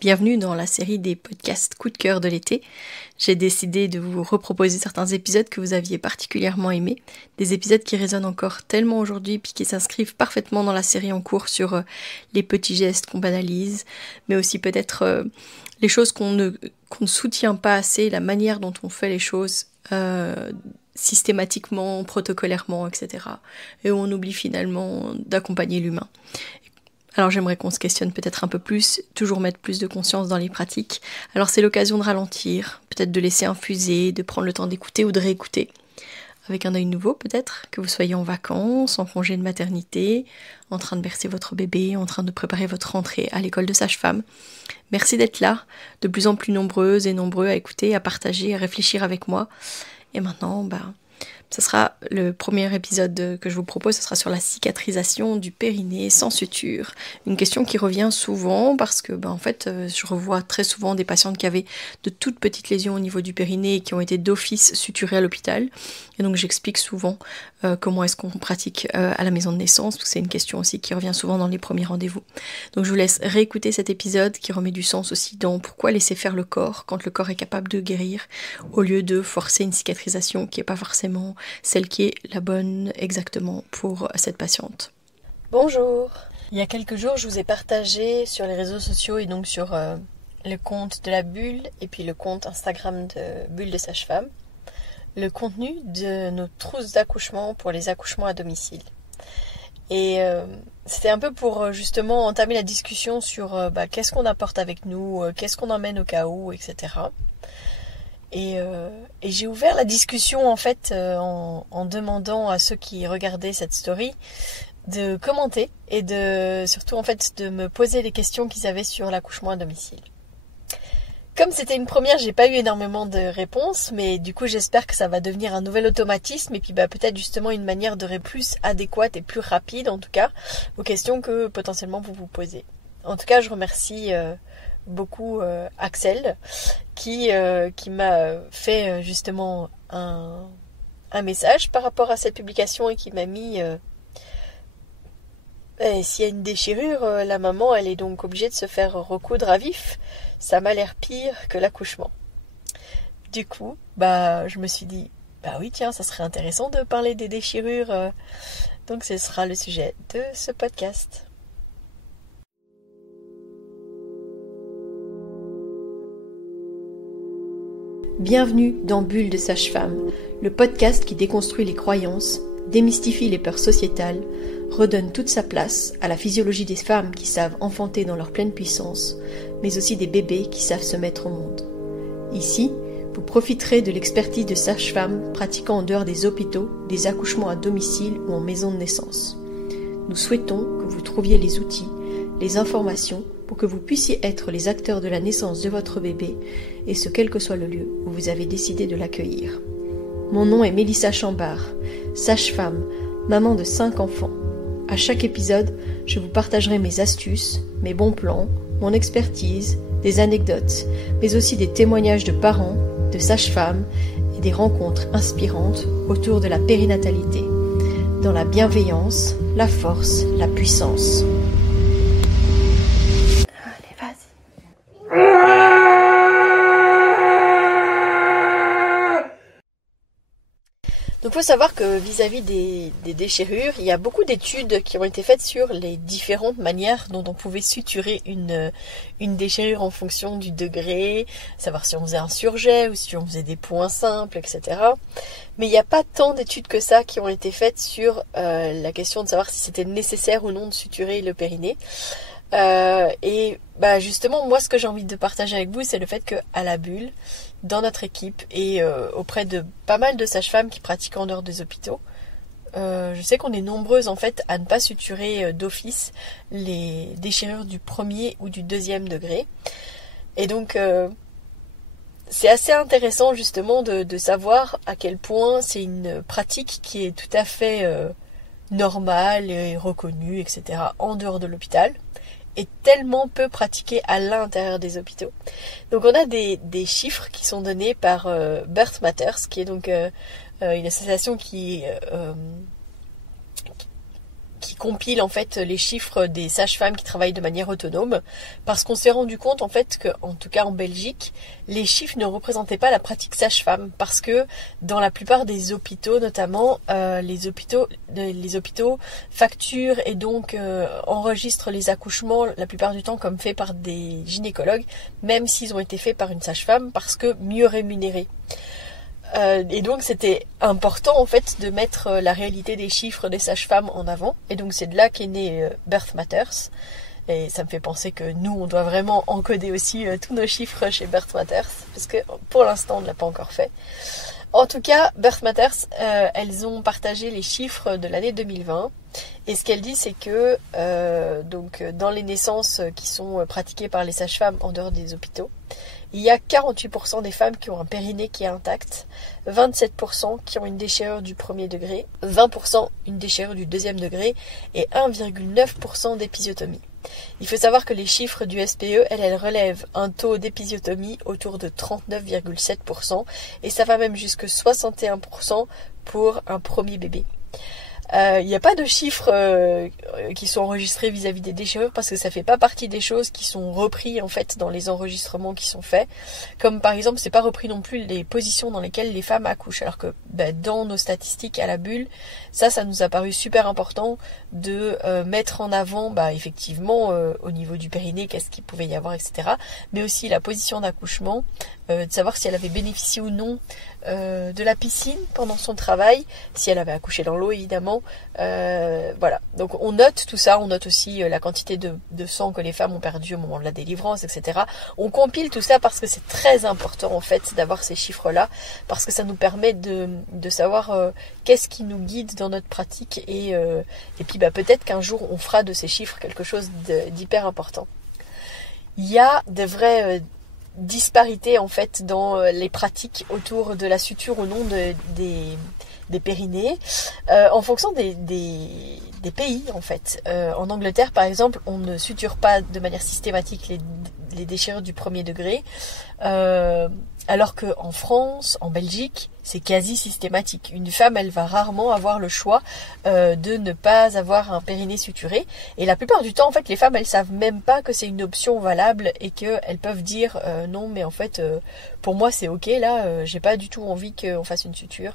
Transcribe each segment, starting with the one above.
Bienvenue dans la série des podcasts coup de cœur de l'été. J'ai décidé de vous reproposer certains épisodes que vous aviez particulièrement aimés, des épisodes qui résonnent encore tellement aujourd'hui puis qui s'inscrivent parfaitement dans la série en cours sur les petits gestes qu'on banalise, mais aussi peut-être les choses qu'on ne soutient pas assez, la manière dont on fait les choses systématiquement, protocolairement, etc. Et où on oublie finalement d'accompagner l'humain. Alors j'aimerais qu'on se questionne peut-être un peu plus, toujours mettre plus de conscience dans les pratiques. Alors c'est l'occasion de ralentir, peut-être de laisser infuser, de prendre le temps d'écouter ou de réécouter. Avec un œil nouveau peut-être, que vous soyez en vacances, en congé de maternité, en train de bercer votre bébé, en train de préparer votre rentrée à l'école de sage-femme. Merci d'être là, de plus en plus nombreuses et nombreux à écouter, à partager, à réfléchir avec moi. Et maintenant, ce sera le premier épisode que je vous propose, ce sera sur la cicatrisation du périnée sans suture. Une question qui revient souvent parce que en fait, je revois très souvent des patientes qui avaient de toutes petites lésions au niveau du périnée et qui ont été d'office suturées à l'hôpital. Et donc j'explique souvent comment est-ce qu'on pratique à la maison de naissance, parce que c'est une question aussi qui revient souvent dans les premiers rendez-vous. Donc je vous laisse réécouter cet épisode qui remet du sens aussi dans pourquoi laisser faire le corps quand le corps est capable de guérir, au lieu de forcer une cicatrisation qui n'est pas forcément celle qui est la bonne exactement pour cette patiente. Bonjour. Il y a quelques jours, je vous ai partagé sur les réseaux sociaux et donc sur le compte de la Bulle et puis le compte Instagram de Bulle de Sage-Femme, le contenu de nos trousses d'accouchement pour les accouchements à domicile. Et c'était un peu pour justement entamer la discussion sur qu'est-ce qu'on apporte avec nous, qu'est-ce qu'on emmène au cas où, etc. Et j'ai ouvert la discussion en fait en demandant à ceux qui regardaient cette story de commenter et de surtout en fait de me poser les questions qu'ils avaient sur l'accouchement à domicile. Comme c'était une première, j'ai pas eu énormément de réponses, mais du coup j'espère que ça va devenir un nouvel automatisme et puis peut-être justement une manière de répondre plus adéquate et plus rapide en tout cas aux questions que potentiellement vous vous posez. En tout cas je remercie beaucoup Axel qui m'a fait justement un message par rapport à cette publication et qui m'a mis s'il y a une déchirure, la maman elle est donc obligée de se faire recoudre à vif. Ça m'a l'air pire que l'accouchement. Du coup, je me suis dit, oui tiens, ça serait intéressant de parler des déchirures. Donc ce sera le sujet de ce podcast. Bienvenue dans Bulle de Sage-Femme, le podcast qui déconstruit les croyances, démystifie les peurs sociétales, redonne toute sa place à la physiologie des femmes qui savent enfanter dans leur pleine puissance, mais aussi des bébés qui savent se mettre au monde. Ici, vous profiterez de l'expertise de sages-femmes pratiquant en dehors des hôpitaux, des accouchements à domicile ou en maison de naissance. Nous souhaitons que vous trouviez les outils, les informations pour que vous puissiez être les acteurs de la naissance de votre bébé, et ce quel que soit le lieu où vous avez décidé de l'accueillir. Mon nom est Mélissa Chambard, sage-femme, maman de 5 enfants. À chaque épisode, je vous partagerai mes astuces, mes bons plans, mon expertise, des anecdotes, mais aussi des témoignages de parents, de sages-femmes et des rencontres inspirantes autour de la périnatalité, dans la bienveillance, la force, la puissance. Allez, vas-y. Donc il faut savoir que vis-à-vis des déchirures, il y a beaucoup d'études qui ont été faites sur les différentes manières dont on pouvait suturer une déchirure en fonction du degré, savoir si on faisait un surjet ou si on faisait des points simples, etc. Mais il n'y a pas tant d'études que ça qui ont été faites sur la question de savoir si c'était nécessaire ou non de suturer le périnée. Justement, moi, ce que j'ai envie de partager avec vous, c'est le fait qu'à la Bulle, dans notre équipe et auprès de pas mal de sages-femmes qui pratiquent en dehors des hôpitaux, je sais qu'on est nombreuses en fait à ne pas suturer d'office les déchirures du premier ou du deuxième degré. Et donc, c'est assez intéressant justement de savoir à quel point c'est une pratique qui est tout à fait normale et reconnue, etc. en dehors de l'hôpital. Est tellement peu pratiquée à l'intérieur des hôpitaux. Donc on a des chiffres qui sont donnés par Birth Matters, qui est donc une association qui qui compile en fait les chiffres des sages-femmes qui travaillent de manière autonome, parce qu'on s'est rendu compte en fait que, en tout cas en Belgique, les chiffres ne représentaient pas la pratique sage-femme, parce que dans la plupart des hôpitaux, notamment les hôpitaux facturent et donc enregistrent les accouchements la plupart du temps comme fait par des gynécologues, même s'ils ont été faits par une sage-femme, parce que mieux rémunérés. Et donc c'était important en fait de mettre la réalité des chiffres des sages-femmes en avant, et donc c'est de là qu'est né Birth Matters, et ça me fait penser que nous on doit vraiment encoder aussi tous nos chiffres chez Birth Matters, parce que pour l'instant on ne l'a pas encore fait. En tout cas, Birth Matters, elles ont partagé les chiffres de l'année 2020, et ce qu'elles disent c'est que donc dans les naissances qui sont pratiquées par les sages-femmes en dehors des hôpitaux, il y a 48% des femmes qui ont un périnée qui est intact, 27% qui ont une déchirure du premier degré, 20% une déchirure du deuxième degré et 1,9% d'épisiotomie. Il faut savoir que les chiffres du SPE, elles relèvent un taux d'épisiotomie autour de 39,7% et ça va même jusque 61% pour un premier bébé. Il n'y a pas de chiffres qui sont enregistrés vis-à-vis des déchirures, parce que ça fait pas partie des choses qui sont repris en fait dans les enregistrements qui sont faits. Comme par exemple, c'est pas repris non plus les positions dans lesquelles les femmes accouchent, alors que dans nos statistiques à la bulle, ça nous a paru super important de mettre en avant effectivement au niveau du périnée qu'est-ce qu'il pouvait y avoir, etc. Mais aussi la position d'accouchement, de savoir si elle avait bénéficié ou non de la piscine pendant son travail, si elle avait accouché dans l'eau évidemment. Voilà, donc on note tout ça, on note aussi la quantité de sang que les femmes ont perdu au moment de la délivrance, etc. On compile tout ça parce que c'est très important en fait d'avoir ces chiffres-là, parce que ça nous permet de savoir qu'est-ce qui nous guide dans notre pratique, et puis peut-être qu'un jour on fera de ces chiffres quelque chose d'hyper important. Il y a de vraies disparités en fait dans les pratiques autour de la suture ou non des périnées, en fonction des pays en fait. En Angleterre par exemple, on ne suture pas de manière systématique les déchirures du premier degré, alors qu'en France, en Belgique, c'est quasi systématique. Une femme, elle va rarement avoir le choix de ne pas avoir un périnée suturé. Et la plupart du temps, en fait, les femmes, elles savent même pas que c'est une option valable et qu'elles peuvent dire non, mais en fait, pour moi, c'est ok, là, j'ai pas du tout envie qu'on fasse une suture.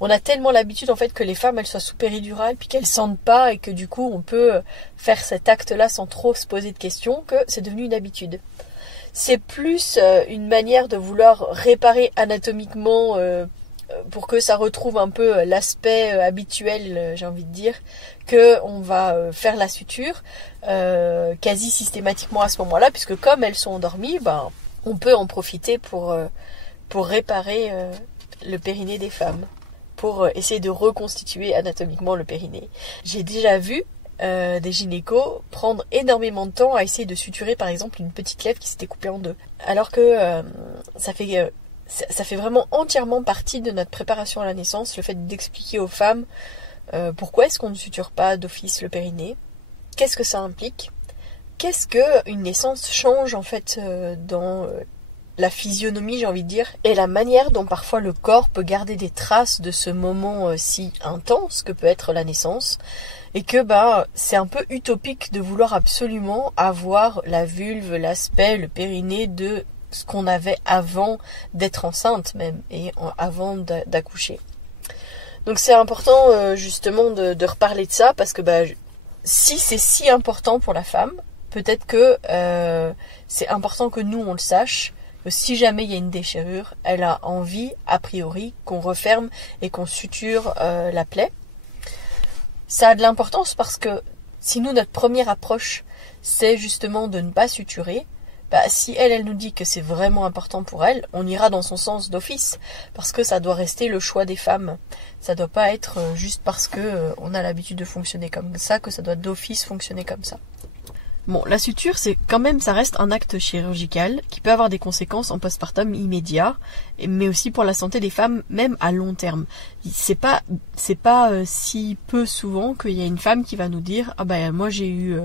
On a tellement l'habitude en fait que les femmes elles soient sous péridurale puis qu'elles sentent pas, et que du coup on peut faire cet acte-là sans trop se poser de questions, que c'est devenu une habitude. C'est plus une manière de vouloir réparer anatomiquement pour que ça retrouve un peu l'aspect habituel, j'ai envie de dire, que on va faire la suture quasi systématiquement à ce moment-là, puisque comme elles sont endormies, on peut en profiter pour réparer le périnée des femmes, pour essayer de reconstituer anatomiquement le périnée. J'ai déjà vu des gynécos prendre énormément de temps à essayer de suturer par exemple une petite lèvre qui s'était coupée en deux, alors que ça fait vraiment entièrement partie de notre préparation à la naissance, le fait d'expliquer aux femmes pourquoi est-ce qu'on ne suture pas d'office le périnée, qu'est-ce que ça implique, qu'est-ce que une naissance change en fait dans la physionomie, j'ai envie de dire, et la manière dont parfois le corps peut garder des traces de ce moment si intense que peut être la naissance, et que c'est un peu utopique de vouloir absolument avoir la vulve, l'aspect, le périnée de ce qu'on avait avant d'être enceinte même, et avant d'accoucher. Donc c'est important justement de reparler de ça, parce que si c'est si important pour la femme, peut-être que c'est important que nous on le sache, que si jamais il y a une déchirure, elle a envie, a priori, qu'on referme et qu'on suture la plaie. Ça a de l'importance parce que si nous, notre première approche, c'est justement de ne pas suturer, si elle nous dit que c'est vraiment important pour elle, on ira dans son sens d'office, parce que ça doit rester le choix des femmes. Ça doit pas être juste parce que on a l'habitude de fonctionner comme ça, que ça doit d'office fonctionner comme ça. Bon, la suture, ça reste un acte chirurgical qui peut avoir des conséquences en postpartum immédiat, mais aussi pour la santé des femmes, même à long terme. C'est pas si peu souvent qu'il y a une femme qui va nous dire moi j'ai eu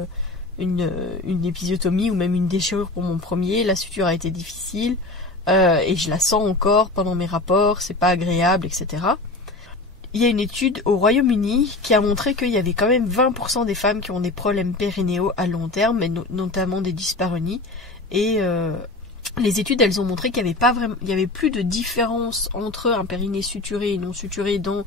une épisiotomie ou même une déchirure pour mon premier, la suture a été difficile et je la sens encore pendant mes rapports, c'est pas agréable, etc. il y a une étude au Royaume-Uni qui a montré qu'il y avait quand même 20% des femmes qui ont des problèmes périnéaux à long terme, mais notamment des dyspareunies. Et les études, elles ont montré qu'il y avait plus de différence entre un périnée suturé et non suturé dans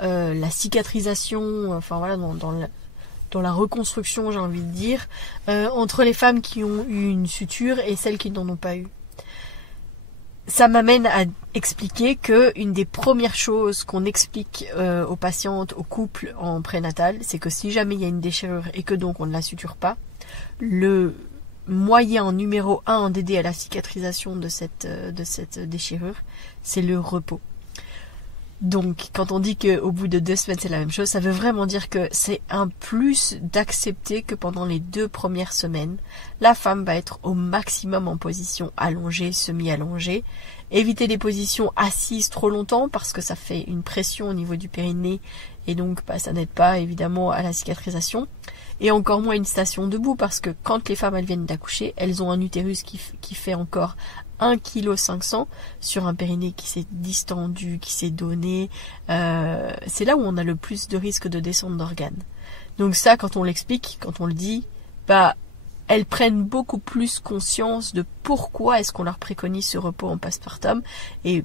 la cicatrisation, enfin voilà, dans la reconstruction, j'ai envie de dire, entre les femmes qui ont eu une suture et celles qui n'en ont pas eu. Ça m'amène à expliquer que une des premières choses qu'on explique aux patientes, aux couples en prénatal, c'est que si jamais il y a une déchirure et que donc on ne la suture pas, le moyen numéro 1 d'aider à la cicatrisation de cette déchirure, c'est le repos. Donc, quand on dit qu'au bout de 2 semaines c'est la même chose, ça veut vraiment dire que c'est un plus d'accepter que pendant les 2 premières semaines, la femme va être au maximum en position allongée, semi-allongée. Éviter des positions assises trop longtemps parce que ça fait une pression au niveau du périnée et donc ça n'aide pas évidemment à la cicatrisation. Et encore moins une station debout parce que quand les femmes elles viennent d'accoucher, elles ont un utérus qui fait encore 1,5 kg sur un périnée qui s'est distendu, qui s'est donné. C'est là où on a le plus de risque de descente d'organes. Donc ça, quand on l'explique, quand on le dit, elles prennent beaucoup plus conscience de pourquoi est-ce qu'on leur préconise ce repos en postpartum et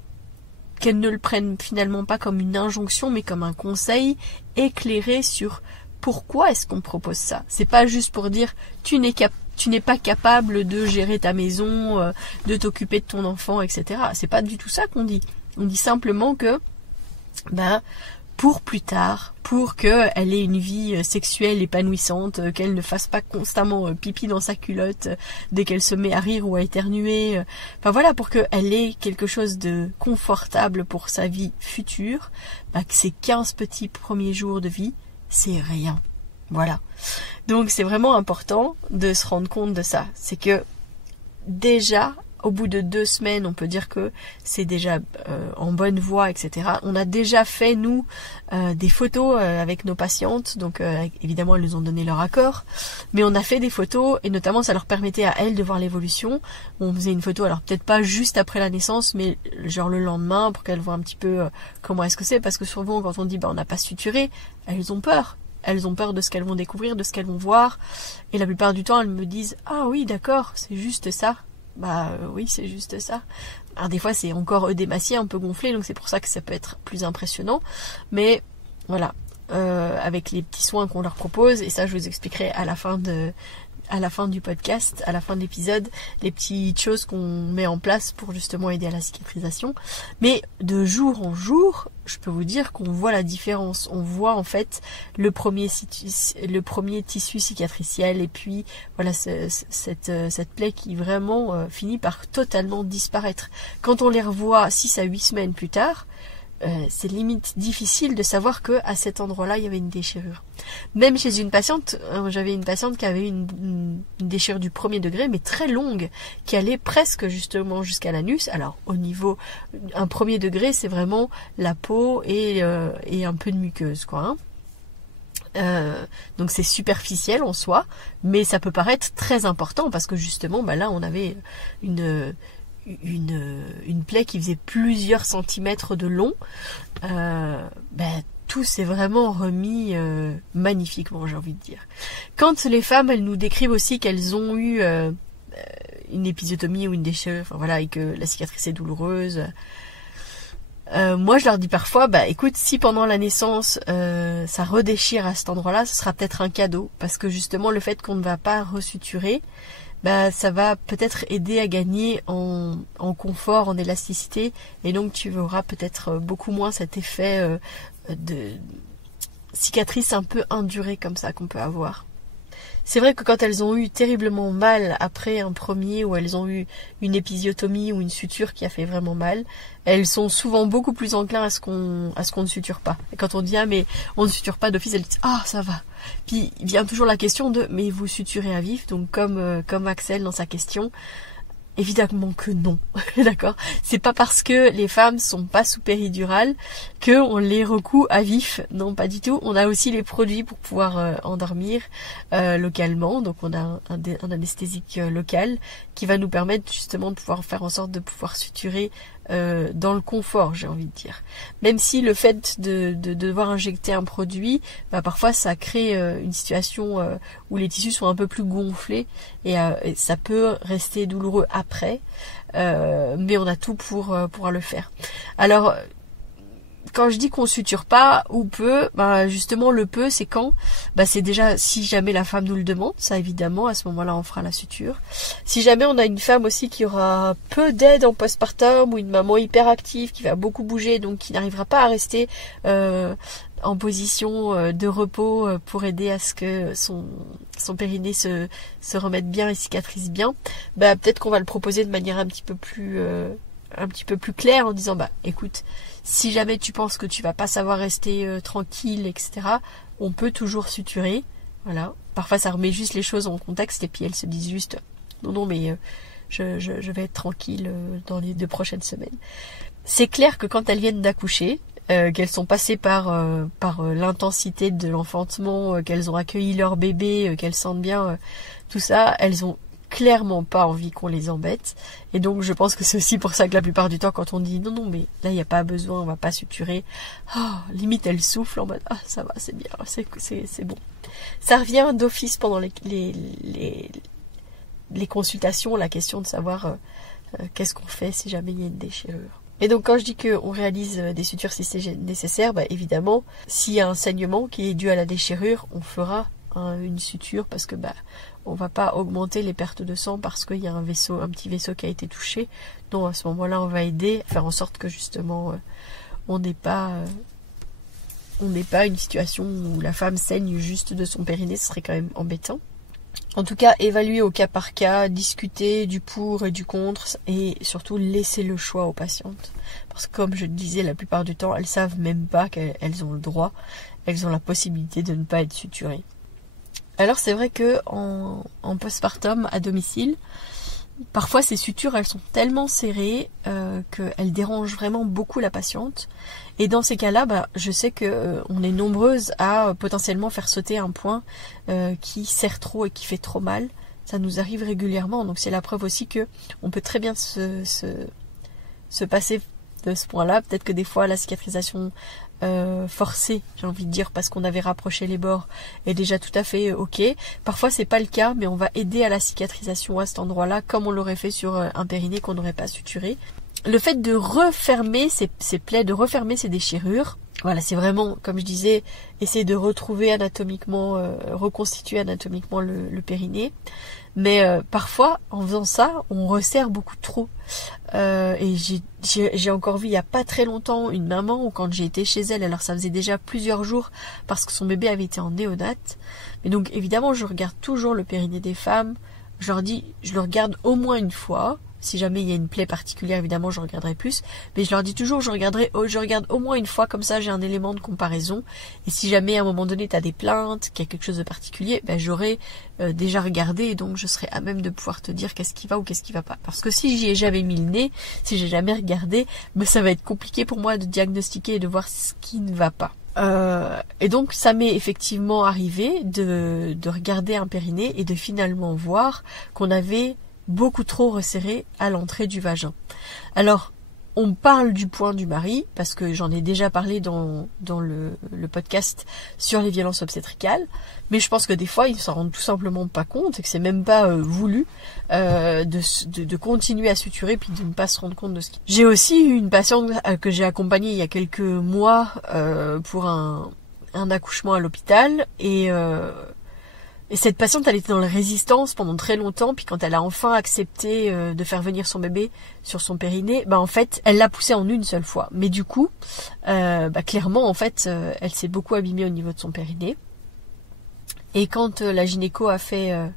qu'elles ne le prennent finalement pas comme une injonction mais comme un conseil éclairé sur pourquoi est-ce qu'on propose ça. C'est pas juste pour dire tu n'es pas capable de gérer ta maison, de t'occuper de ton enfant, etc. C'est pas du tout ça qu'on dit. On dit simplement que pour plus tard, pour qu'elle ait une vie sexuelle épanouissante, qu'elle ne fasse pas constamment pipi dans sa culotte dès qu'elle se met à rire ou à éternuer. Enfin voilà, pour qu'elle ait quelque chose de confortable pour sa vie future, que ces 15 petits premiers jours de vie, c'est rien. Voilà. Donc c'est vraiment important de se rendre compte de ça. C'est que déjà, au bout de 2 semaines, on peut dire que c'est déjà en bonne voie, etc. On a déjà fait, nous, des photos avec nos patientes. Donc évidemment, elles nous ont donné leur accord. Mais on a fait des photos et notamment, ça leur permettait à elles de voir l'évolution. On faisait une photo, alors peut-être pas juste après la naissance, mais genre le lendemain pour qu'elles voient un petit peu comment est-ce que c'est. Parce que souvent, quand on dit on n'a pas suturé, elles ont peur. Elles ont peur de ce qu'elles vont découvrir, de ce qu'elles vont voir. Et la plupart du temps, elles me disent « Ah oui, d'accord, c'est juste ça. » Oui, c'est juste ça. Alors des fois, c'est encore œdémacié, un peu gonflé, donc c'est pour ça que ça peut être plus impressionnant. Mais voilà, avec les petits soins qu'on leur propose, et ça je vous expliquerai à la fin du podcast, à la fin de l'épisode, les petites choses qu'on met en place pour justement aider à la cicatrisation. Mais de jour en jour, je peux vous dire qu'on voit la différence. On voit en fait le premier tissu cicatriciel et puis voilà cette plaie qui vraiment finit par totalement disparaître. Quand on les revoit 6 à 8 semaines plus tard, c'est limite difficile de savoir que à cet endroit-là il y avait une déchirure. Même chez une patiente, j'avais une patiente qui avait une déchirure du 1er degré, mais très longue, qui allait presque justement jusqu'à l'anus. Alors au niveau, un 1er degré, c'est vraiment la peau et un peu de muqueuse, quoi. Donc c'est superficiel en soi, mais ça peut paraître très important parce que justement, là on avait une plaie qui faisait plusieurs centimètres de long. Tout s'est vraiment remis magnifiquement, j'ai envie de dire. Quand les femmes, elles nous décrivent aussi qu'elles ont eu une épisiotomie ou une déchirure, enfin voilà, et que la cicatrice est douloureuse, moi je leur dis parfois, écoute, si pendant la naissance ça redéchire à cet endroit-là, ce sera peut-être un cadeau, parce que justement le fait qu'on ne va pas resuturer, ça va peut-être aider à gagner en confort, en élasticité, et donc tu auras peut-être beaucoup moins cet effet de cicatrice un peu indurée comme ça qu'on peut avoir. C'est vrai que quand elles ont eu terriblement mal après un premier, ou elles ont eu une épisiotomie ou une suture qui a fait vraiment mal, elles sont souvent beaucoup plus enclins à ce qu'on ne suture pas. Et quand on dit mais on ne suture pas d'office, elles disent ça va. Puis vient toujours la question de mais vous suturez à vif, donc comme Axel dans sa question. Évidemment que non, d'accord. C'est pas parce que les femmes sont pas sous péridurale que on les recoue à vif, non pas du tout. On a aussi les produits pour pouvoir endormir localement, donc on a un anesthésique local qui va nous permettre justement de pouvoir faire en sorte de pouvoir suturer dans le confort, j'ai envie de dire. Même si le fait de devoir injecter un produit, parfois ça crée une situation où les tissus sont un peu plus gonflés et ça peut rester douloureux après, mais on a tout pour pouvoir le faire. Alors, quand je dis qu'on suture pas ou peu, justement le peu c'est quand c'est déjà si jamais la femme nous le demande, ça évidemment à ce moment-là on fera la suture. Si jamais on a une femme aussi qui aura peu d'aide en postpartum ou une maman hyperactive qui va beaucoup bouger donc qui n'arrivera pas à rester en position de repos pour aider à ce que son périnée se remette bien et cicatrise bien, peut-être qu'on va le proposer de manière un petit peu plus claire en disant écoute, si jamais tu penses que tu vas pas savoir rester tranquille, etc., on peut toujours suturer. Voilà. Parfois ça remet juste les choses en contexte et puis elles se disent juste non mais je vais être tranquille dans les 2 prochaines semaines. C'est clair que quand elles viennent d'accoucher, qu'elles sont passées par l'intensité de l'enfantement, qu'elles ont accueilli leur bébé, qu'elles sentent bien tout ça, elles ont clairement pas envie qu'on les embête, et donc je pense que c'est aussi pour ça que la plupart du temps quand on dit non mais là il n'y a pas besoin, on va pas suturer, limite elle souffle en mode ça va, c'est bien, c'est bon. Ça revient d'office pendant les consultations, la question de savoir qu'est-ce qu'on fait si jamais il y a une déchirure. Et donc quand je dis qu'on réalise des sutures si c'est nécessaire, évidemment s'il y a un saignement qui est dû à la déchirure, on fera une suture parce que on va pas augmenter les pertes de sang parce qu'il y a un petit vaisseau qui a été touché. Non, à ce moment-là, on va aider, faire en sorte que justement on n'ait pas une situation où la femme saigne juste de son périnée, ce serait quand même embêtant. En tout cas, évaluer au cas par cas, discuter du pour et du contre et surtout laisser le choix aux patientes. Parce que comme je le disais, la plupart du temps, elles savent même pas qu'elles ont le droit, elles ont la possibilité de ne pas être suturées. Alors c'est vrai que en postpartum à domicile, parfois ces sutures elles sont tellement serrées qu'elles dérangent vraiment beaucoup la patiente. Et dans ces cas-là, je sais que on est nombreuses à potentiellement faire sauter un point qui serre trop et qui fait trop mal. Ça nous arrive régulièrement, donc c'est la preuve aussi que on peut très bien se passer de ce point-là. Peut-être que des fois la cicatrisation forcée, j'ai envie de dire, parce qu'on avait rapproché les bords, est déjà tout à fait ok. Parfois c'est pas le cas, mais on va aider à la cicatrisation à cet endroit-là, comme on l'aurait fait sur un périnée qu'on n'aurait pas suturé. Le fait de refermer ces plaies, de refermer ces déchirures, voilà, c'est vraiment, comme je disais, essayer de retrouver anatomiquement, reconstituer anatomiquement le périnée. Mais parfois, en faisant ça, on resserre beaucoup trop. Et j'ai encore vu il y a pas très longtemps une maman où quand j'ai été chez elle, alors ça faisait déjà plusieurs jours parce que son bébé avait été en néonate. Mais donc évidemment, je regarde toujours le périnée des femmes. Je leur dis, je le regarde au moins une fois. Si jamais il y a une plaie particulière, évidemment, je regarderai plus. Mais je leur dis toujours, je regarde au moins une fois, comme ça j'ai un élément de comparaison. Et si jamais à un moment donné tu as des plaintes, qu'il y a quelque chose de particulier, j'aurai déjà regardé et donc je serai à même de pouvoir te dire qu'est-ce qui va ou qu'est-ce qui va pas. Parce que si j'y ai jamais mis le nez, si j'ai jamais regardé, ça va être compliqué pour moi de diagnostiquer et de voir ce qui ne va pas. Et donc ça m'est effectivement arrivé de regarder un périnée et de finalement voir qu'on avait beaucoup trop resserré à l'entrée du vagin. Alors, on parle du point du mari, parce que j'en ai déjà parlé dans le podcast sur les violences obstétricales, mais je pense que des fois, ils ne s'en rendent tout simplement pas compte, et que c'est même pas voulu de continuer à suturer, puis de ne pas se rendre compte de ce qui... J'ai aussi eu une patiente que j'ai accompagnée il y a quelques mois pour un accouchement à l'hôpital, et cette patiente, elle était dans la résistance pendant très longtemps, puis quand elle a enfin accepté de faire venir son bébé sur son périnée, en fait, elle l'a poussé en une seule fois. Mais du coup, clairement, en fait, elle s'est beaucoup abîmée au niveau de son périnée. Et quand la gynéco a fait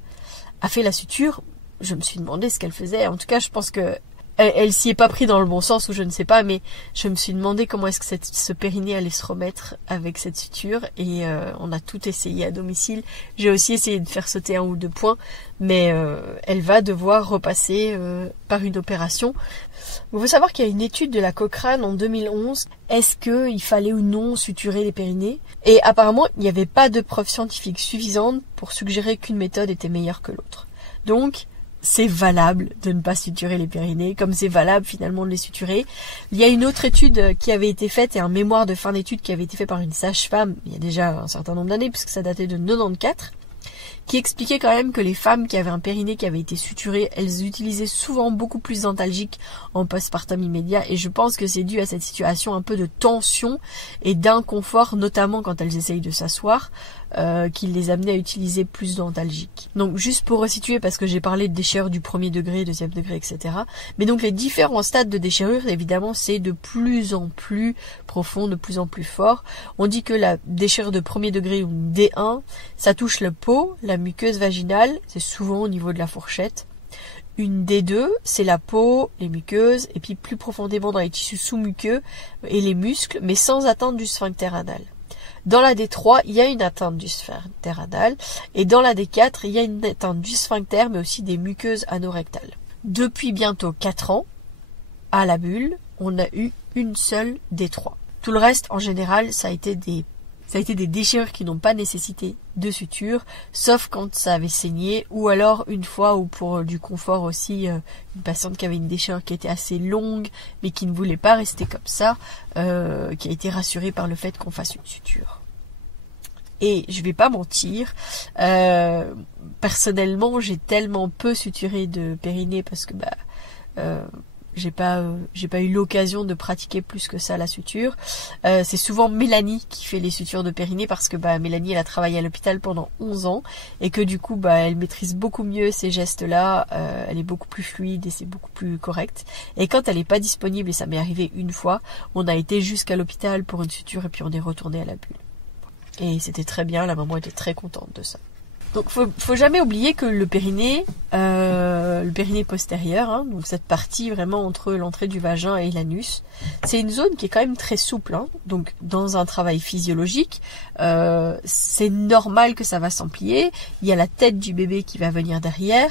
la suture, je me suis demandé ce qu'elle faisait. En tout cas, je pense que elle s'y est pas pris dans le bon sens, ou je ne sais pas, mais je me suis demandé comment est-ce que ce périnée allait se remettre avec cette suture, et on a tout essayé à domicile. J'ai aussi essayé de faire sauter 1 ou 2 points, mais elle va devoir repasser par une opération. Il faut savoir qu'il y a une étude de la Cochrane en 2011. Est-ce qu'il fallait ou non suturer les périnées? Et apparemment, il n'y avait pas de preuves scientifiques suffisantes pour suggérer qu'une méthode était meilleure que l'autre. Donc, c'est valable de ne pas suturer les périnées, comme c'est valable finalement de les suturer. Il y a une autre étude qui avait été faite et un mémoire de fin d'étude qui avait été fait par une sage-femme il y a déjà un certain nombre d'années, puisque ça datait de 94, qui expliquait quand même que les femmes qui avaient un périnée qui avait été suturé, elles utilisaient souvent beaucoup plus d'antalgiques en postpartum immédiat, et je pense que c'est dû à cette situation un peu de tension et d'inconfort, notamment quand elles essayent de s'asseoir, qui les amenait à utiliser plus d'antalgiques. Donc juste pour resituer, parce que j'ai parlé de déchirure du premier degré, deuxième degré, etc. Mais donc les différents stades de déchirure, évidemment, c'est de plus en plus profond, de plus en plus fort. On dit que la déchirure de premier degré, ou D1, ça touche le peau, la muqueuse vaginale, c'est souvent au niveau de la fourchette. Une D2, c'est la peau, les muqueuses, et puis plus profondément dans les tissus sous-muqueux et les muscles, mais sans atteinte du sphincter anal. Dans la D3, il y a une atteinte du sphincter anal, et dans la D4, il y a une atteinte du sphincter, mais aussi des muqueuses anorectales. Depuis bientôt 4 ans, à la bulle, on a eu une seule D3. Tout le reste, en général, ça a été des déchirures qui n'ont pas nécessité de suture, sauf quand ça avait saigné, ou alors une fois, ou pour du confort aussi, une patiente qui avait une déchirure qui était assez longue, mais qui ne voulait pas rester comme ça, qui a été rassurée par le fait qu'on fasse une suture. Et je vais pas mentir, personnellement, j'ai tellement peu suturé de périnée parce que j'ai pas eu l'occasion de pratiquer plus que ça la suture. C'est souvent Mélanie qui fait les sutures de périnée parce que Mélanie elle a travaillé à l'hôpital pendant 11 ans et que du coup elle maîtrise beaucoup mieux ces gestes-là, elle est beaucoup plus fluide et c'est beaucoup plus correct. Et quand elle est pas disponible, et ça m'est arrivé une fois, on a été jusqu'à l'hôpital pour une suture et puis on est retourné à la bulle. Et c'était très bien, la maman était très contente de ça. Donc faut jamais oublier que le périnée postérieur, donc cette partie vraiment entre l'entrée du vagin et l'anus, c'est une zone qui est quand même très souple. Donc dans un travail physiologique, c'est normal que ça va s'emplier. Il y a la tête du bébé qui va venir derrière.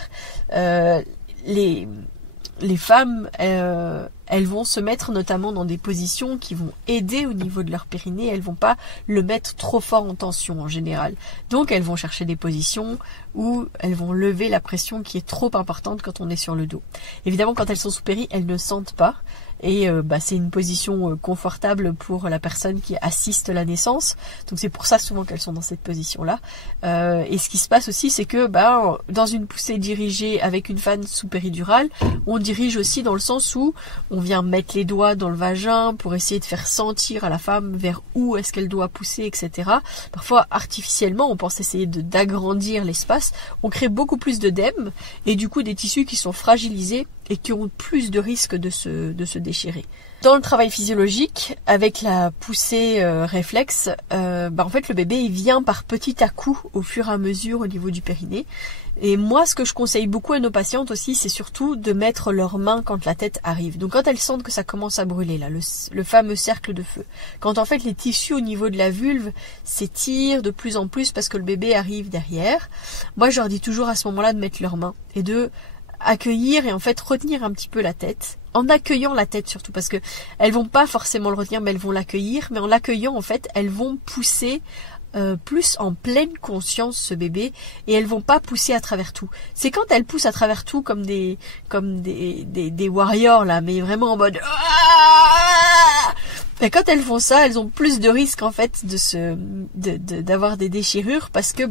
Les femmes, elles vont se mettre notamment dans des positions qui vont aider au niveau de leur périnée. Elles vont pas le mettre trop fort en tension en général. Donc elles vont chercher des positions où elles vont lever la pression qui est trop importante quand on est sur le dos. Évidemment, quand elles sont sous péri, elles ne sentent pas. Et c'est une position confortable pour la personne qui assiste la naissance. Donc c'est pour ça souvent qu'elles sont dans cette position-là. Et ce qui se passe aussi, c'est que dans une poussée dirigée avec une fan sous péridurale, on dirige aussi dans le sens où on vient mettre les doigts dans le vagin pour essayer de faire sentir à la femme vers où est-ce qu'elle doit pousser, etc. Parfois, artificiellement, on pense essayer d'agrandir l'espace. On crée beaucoup plus d'œdème et du coup des tissus qui sont fragilisés et qui ont plus de risques de se déchirer. Dans le travail physiologique, avec la poussée réflexe, en fait le bébé il vient par petit à coup au fur et à mesure au niveau du périnée. Et moi, ce que je conseille beaucoup à nos patientes aussi, c'est surtout de mettre leurs mains quand la tête arrive. Donc quand elles sentent que ça commence à brûler, là, le fameux cercle de feu. Quand en fait les tissus au niveau de la vulve s'étirent de plus en plus parce que le bébé arrive derrière, moi je leur dis toujours à ce moment-là de mettre leurs mains et de accueillir et en fait retenir un petit peu la tête, en accueillant la tête surtout, parce que elles vont pas forcément le retenir, mais elles vont l'accueillir, mais en l'accueillant en fait elles vont pousser plus en pleine conscience ce bébé et elles vont pas pousser à travers tout. C'est quand elles poussent à travers tout comme des warriors là, mais vraiment en mode et quand elles font ça, elles ont plus de risques en fait d'avoir des déchirures parce que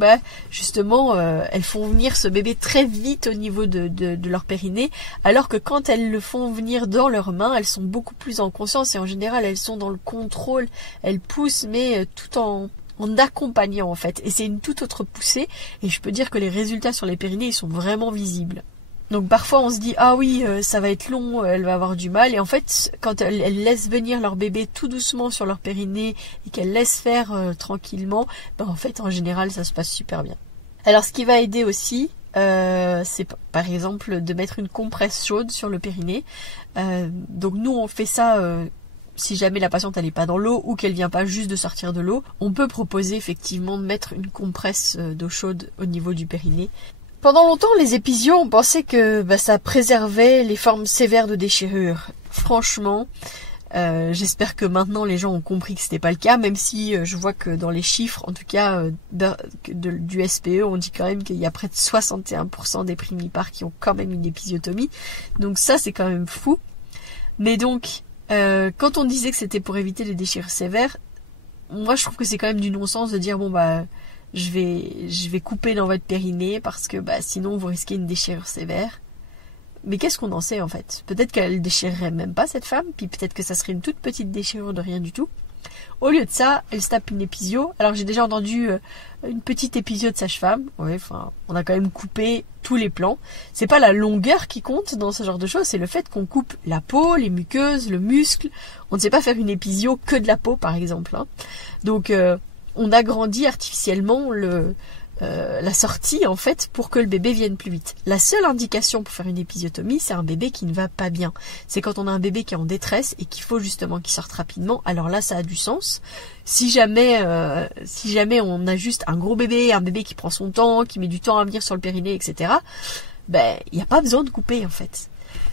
justement elles font venir ce bébé très vite au niveau de leur périnée, alors que quand elles le font venir dans leurs mains, elles sont beaucoup plus en conscience et en général elles sont dans le contrôle, elles poussent mais tout en accompagnant en fait, et c'est une toute autre poussée et je peux dire que les résultats sur les périnées ils sont vraiment visibles. Donc parfois on se dit ah oui ça va être long, elle va avoir du mal, et en fait quand elles laissent venir leur bébé tout doucement sur leur périnée et qu'elles laissent faire tranquillement, en fait en général ça se passe super bien. Alors ce qui va aider aussi, c'est par exemple de mettre une compresse chaude sur le périnée. Donc nous on fait ça si jamais la patiente elle n'est pas dans l'eau ou qu'elle vient pas juste de sortir de l'eau, on peut proposer effectivement de mettre une compresse d'eau chaude au niveau du périnée. Pendant longtemps, les épisios, on pensait que ça préservait les formes sévères de déchirure. Franchement, J'espère que maintenant les gens ont compris que c'était pas le cas, même si je vois que dans les chiffres, en tout cas du SPE, on dit quand même qu'il y a près de 61% des primipares qui ont quand même une épisiotomie. Donc ça, c'est quand même fou. Mais donc, quand on disait que c'était pour éviter les déchirures sévères, moi je trouve que c'est quand même du non-sens de dire bon bah je vais couper dans votre périnée parce que bah sinon vous risquez une déchirure sévère. Mais qu'est-ce qu'on en sait en fait? Peut-être qu'elle déchirerait même pas cette femme, puis peut-être que ça serait une toute petite déchirure de rien du tout. Au lieu de ça, elle se tape une épisio. Alors j'ai déjà entendu une petite épisio de sage-femme. Ouais, enfin, on a quand même coupé tous les plans. C'est pas la longueur qui compte dans ce genre de choses, c'est le fait qu'on coupe la peau, les muqueuses, le muscle. On ne sait pas faire une épisio que de la peau, par exemple. Hein. Donc on agrandit artificiellement la sortie en fait pour que le bébé vienne plus vite. La seule indication pour faire une épisiotomie, c'est un bébé qui ne va pas bien. C'est quand on a un bébé qui est en détresse et qu'il faut justement qu'il sorte rapidement. Alors là, ça a du sens. Si jamais on a juste un gros bébé, un bébé qui prend son temps, qui met du temps à venir sur le périnée, etc. Ben, il n'y a pas besoin de couper en fait.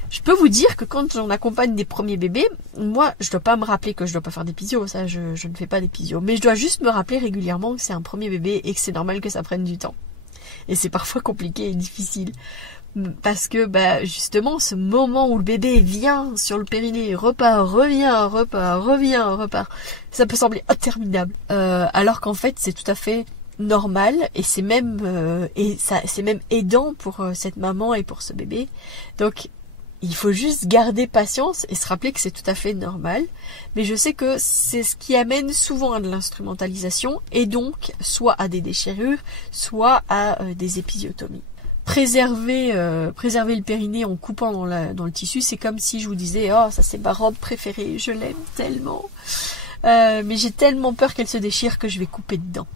Je peux vous dire que quand on accompagne des premiers bébés, moi, je dois pas me rappeler que je dois pas faire d'épisio, ça, je ne fais pas d'épisio. Mais je dois juste me rappeler régulièrement que c'est un premier bébé et que c'est normal que ça prenne du temps. Et c'est parfois compliqué et difficile. Parce que, bah, justement, ce moment où le bébé vient sur le périnée, repart, repart, ça peut sembler interminable. Alors qu'en fait, c'est tout à fait normal et c'est même, c'est même aidant pour cette maman et pour ce bébé. Donc, il faut juste garder patience et se rappeler que c'est tout à fait normal. Mais je sais que c'est ce qui amène souvent à de l'instrumentalisation et donc soit à des déchirures, soit à des épisiotomies. Préserver le périnée en coupant dans le tissu, c'est comme si je vous disais « Oh, ça c'est ma robe préférée, je l'aime tellement. Mais j'ai tellement peur qu'elle se déchire que je vais couper dedans. »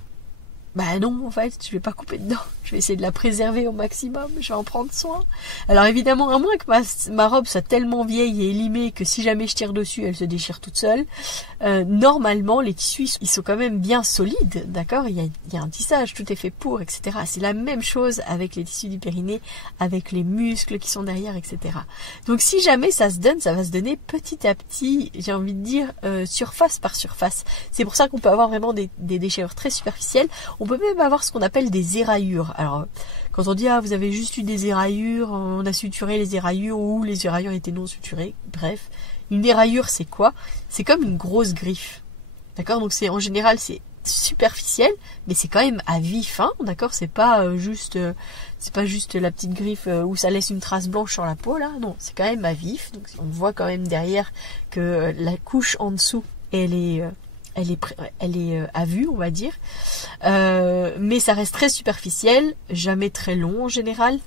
Bah non, en fait, je vais pas couper dedans. Je vais essayer de la préserver au maximum. Je vais en prendre soin. Alors évidemment, à moins que ma robe soit tellement vieille et élimée que si jamais je tire dessus, elle se déchire toute seule. Normalement, les tissus, ils sont quand même bien solides, d'accord? Il y a un tissage, tout est fait pour, etc. C'est la même chose avec les tissus du périnée, avec les muscles qui sont derrière, etc. Donc si jamais ça se donne, ça va se donner petit à petit, j'ai envie de dire, surface par surface. C'est pour ça qu'on peut avoir vraiment des déchirures très superficielles. On peut même avoir ce qu'on appelle des éraillures. Alors, quand on dit « Ah, vous avez juste eu des éraillures, on a suturé les éraillures » ou « Les éraillures étaient non suturées », bref. Une éraillure, c'est quoi? C'est comme une grosse griffe. D'accord? Donc, en général, c'est superficiel, mais c'est quand même à vif, hein, d'accord? C'est pas juste la petite griffe où ça laisse une trace blanche sur la peau, là. Non, c'est quand même à vif. Donc, on voit quand même derrière que la couche en dessous, elle est à vue, on va dire, mais ça reste très superficiel, jamais très long en général,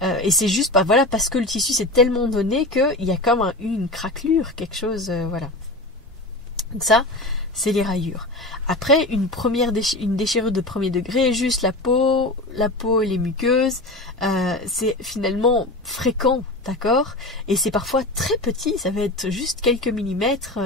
et c'est juste voilà, parce que le tissu s'est tellement donné qu'il y a comme une craquelure, quelque chose, voilà. Donc ça, c'est les raillures. Après, une déchirure de premier degré, juste la peau et les muqueuses, c'est finalement fréquent, d'accord, et c'est parfois très petit, ça va être juste quelques millimètres,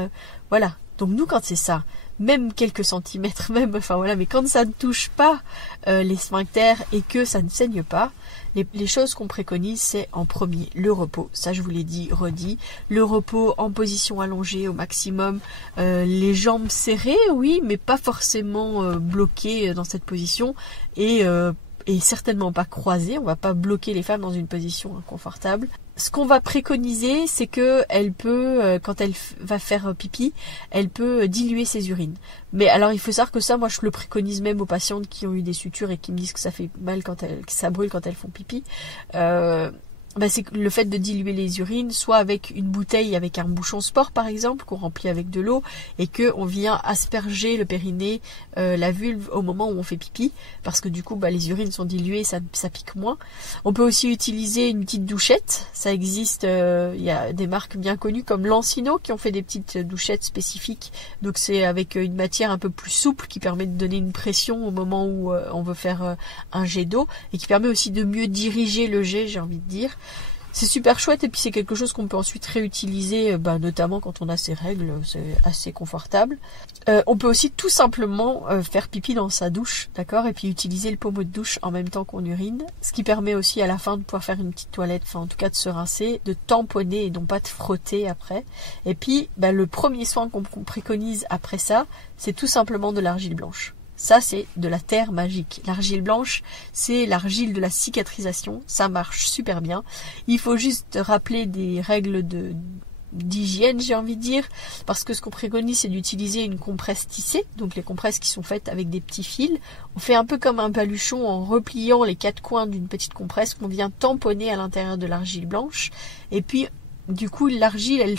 voilà. Donc nous, quand c'est ça, même quelques centimètres, mais quand ça ne touche pas les sphincters et que ça ne saigne pas, les choses qu'on préconise, c'est en premier le repos. Ça, je vous l'ai dit, redit. Le repos en position allongée au maximum, les jambes serrées, oui, mais pas forcément bloquées dans cette position et certainement pas croisées. On va pas bloquer les femmes dans une position inconfortable. Ce qu'on va préconiser, c'est que elle peut, quand elle va faire pipi, elle peut diluer ses urines. Mais alors, il faut savoir que ça, moi, je le préconise même aux patientes qui ont eu des sutures et qui me disent que ça fait mal que ça brûle quand elles font pipi. C'est le fait de diluer les urines, soit avec une bouteille avec un bouchon sport par exemple, qu'on remplit avec de l'eau et que on vient asperger le périnée, la vulve au moment où on fait pipi, parce que du coup les urines sont diluées, ça pique moins. On peut aussi utiliser une petite douchette, ça existe, il y a des marques bien connues comme Lancino qui ont fait des petites douchettes spécifiques, donc c'est avec une matière un peu plus souple qui permet de donner une pression au moment où on veut faire un jet d'eau et qui permet aussi de mieux diriger le jet, j'ai envie de dire. C'est super chouette et puis c'est quelque chose qu'on peut ensuite réutiliser, notamment quand on a ses règles, c'est assez confortable. On peut aussi tout simplement faire pipi dans sa douche, d'accord, et puis utiliser le pommeau de douche en même temps qu'on urine, ce qui permet aussi à la fin de pouvoir faire une petite toilette, enfin en tout cas de se rincer, de tamponner et non pas de frotter après. Et puis le premier soin qu'on préconise après ça, c'est tout simplement de l'argile blanche. Ça, c'est de la terre magique. L'argile blanche, c'est l'argile de la cicatrisation. Ça marche super bien. Il faut juste rappeler des règles d'hygiène, j'ai envie de dire, parce que ce qu'on préconise, c'est d'utiliser une compresse tissée, donc les compresses qui sont faites avec des petits fils. On fait un peu comme un baluchon en repliant les 4 coins d'une petite compresse qu'on vient tamponner à l'intérieur de l'argile blanche. Et puis, du coup, l'argile, elle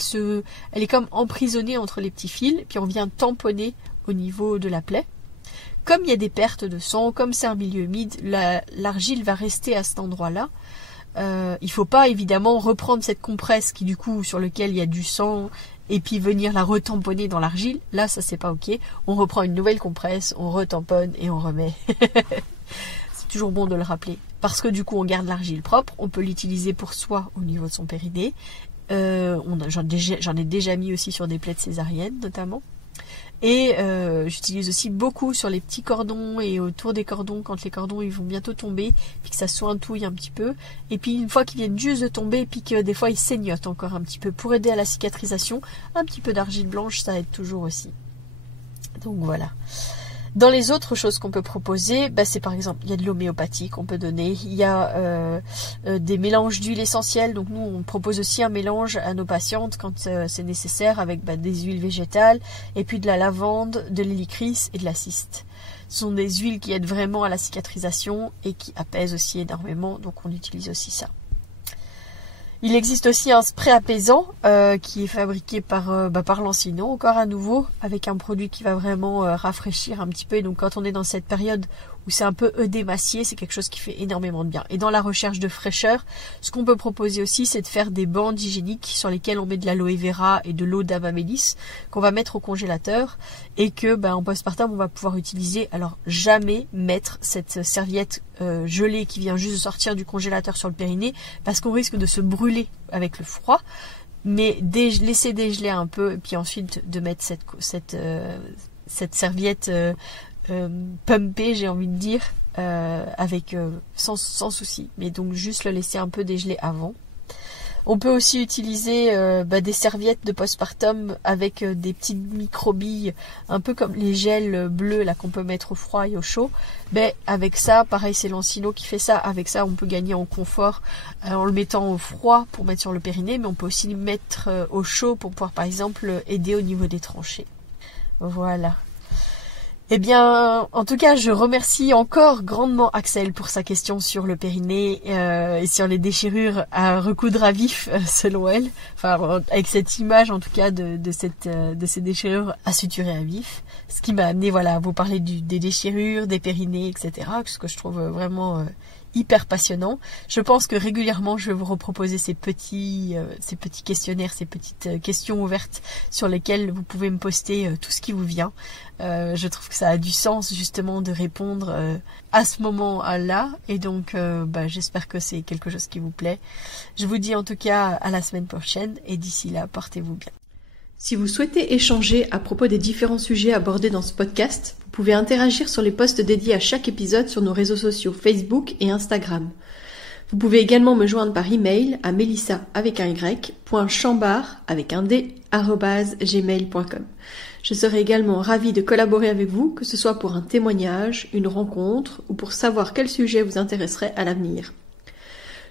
est comme emprisonnée entre les petits fils, puis on vient tamponner au niveau de la plaie. Comme il y a des pertes de sang, comme c'est un milieu humide, l'argile va rester à cet endroit-là. Il faut pas évidemment reprendre cette compresse sur lequel il y a du sang et puis venir la retamponner dans l'argile. Là, ça c'est pas ok. On reprend une nouvelle compresse, on retamponne et on remet. C'est toujours bon de le rappeler. Parce que du coup, on garde l'argile propre. On peut l'utiliser pour soi au niveau de son périnée. J'en ai déjà mis aussi sur des plaies de césarienne notamment. Et j'utilise aussi beaucoup sur les petits cordons et autour des cordons quand les cordons ils vont bientôt tomber, puis que ça sointouille un petit peu. Et puis une fois qu'ils viennent juste de tomber, puis que des fois ils saignotent encore un petit peu pour aider à la cicatrisation, un petit peu d'argile blanche ça aide toujours aussi. Donc voilà. Dans les autres choses qu'on peut proposer, c'est par exemple, il y a de l'homéopathie qu'on peut donner, il y a des mélanges d'huiles essentielles, donc nous on propose aussi un mélange à nos patientes quand c'est nécessaire avec des huiles végétales, et puis de la lavande, de l'hélicris et de la cyste. Ce sont des huiles qui aident vraiment à la cicatrisation et qui apaisent aussi énormément, donc on utilise aussi ça. Il existe aussi un spray apaisant qui est fabriqué par Lancino, encore à nouveau, avec un produit qui va vraiment rafraîchir un petit peu. Et donc quand on est dans cette période où c'est un peu œdémacié, c'est quelque chose qui fait énormément de bien. Et dans la recherche de fraîcheur, ce qu'on peut proposer aussi, c'est de faire des bandes hygiéniques sur lesquelles on met de l'aloe vera et de l'eau d'amamélis qu'on va mettre au congélateur et que en postpartum on va pouvoir utiliser. Alors jamais mettre cette serviette gelée qui vient juste de sortir du congélateur sur le périnée parce qu'on risque de se brûler avec le froid. Mais laisser dégeler un peu et puis ensuite de mettre cette serviette pumpé, j'ai envie de dire, sans souci, mais donc juste le laisser un peu dégeler avant. On peut aussi utiliser des serviettes de postpartum avec des petites microbilles, un peu comme les gels bleus là qu'on peut mettre au froid et au chaud. Avec ça, pareil, c'est Lancino qui fait ça. Avec ça, on peut gagner en confort en le mettant au froid pour mettre sur le périnée, mais on peut aussi le mettre au chaud pour pouvoir, par exemple, aider au niveau des tranchées. Voilà. Eh bien, en tout cas, je remercie encore grandement Axel pour sa question sur le périnée et sur les déchirures à recoudre à vif, selon elle. Enfin, avec cette image, en tout cas, de ces déchirures à suturer à vif. Ce qui m'a amené, à vous parler des déchirures, des périnées, etc. Ce que je trouve vraiment hyper passionnant. Je pense que régulièrement, je vais vous reproposer ces petits questionnaires, ces petites questions ouvertes sur lesquelles vous pouvez me poster tout ce qui vous vient. Je trouve que ça a du sens justement de répondre à ce moment-là et donc j'espère que c'est quelque chose qui vous plaît. Je vous dis en tout cas à la semaine prochaine et d'ici là, portez-vous bien. Si vous souhaitez échanger à propos des différents sujets abordés dans ce podcast, vous pouvez interagir sur les posts dédiés à chaque épisode sur nos réseaux sociaux Facebook et Instagram. Vous pouvez également me joindre par email à melissa.chambard@gmail.com. Je serai également ravie de collaborer avec vous, que ce soit pour un témoignage, une rencontre ou pour savoir quel sujet vous intéresserait à l'avenir.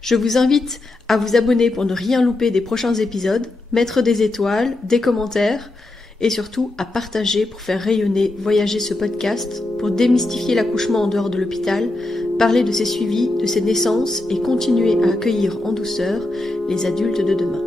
Je vous invite à vous abonner pour ne rien louper des prochains épisodes, mettre des étoiles, des commentaires et surtout à partager pour faire rayonner, voyager ce podcast, pour démystifier l'accouchement en dehors de l'hôpital, parler de ses suivis, de ses naissances et continuer à accueillir en douceur les adultes de demain.